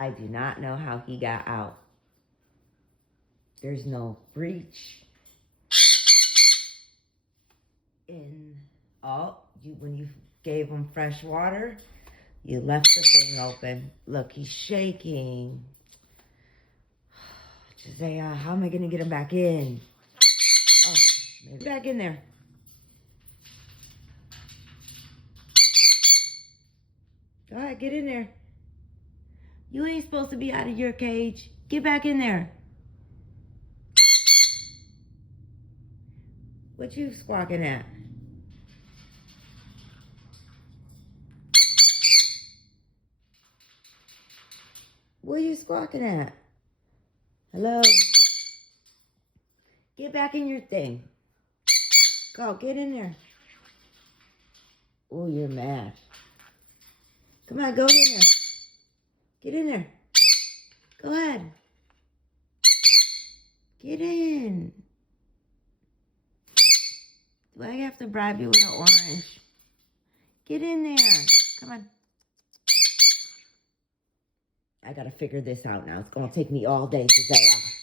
I do not know how he got out. There's no breach in, when you gave him fresh water, you left the thing open. Look, he's shaking. Josiah, how am I going to get him back in? Oh, maybe back in there. Go ahead, get in there. You ain't supposed to be out of your cage. Get back in there. What you squawking at? What are you squawking at? Hello? Get back in your thing. Go, get in there. Oh, you're mad. Come on, go in there. Get in there. Go ahead. Get in. Do I have to bribe you with an orange? Get in there. Come on. I gotta figure this out now. It's gonna take me all day, Josiah.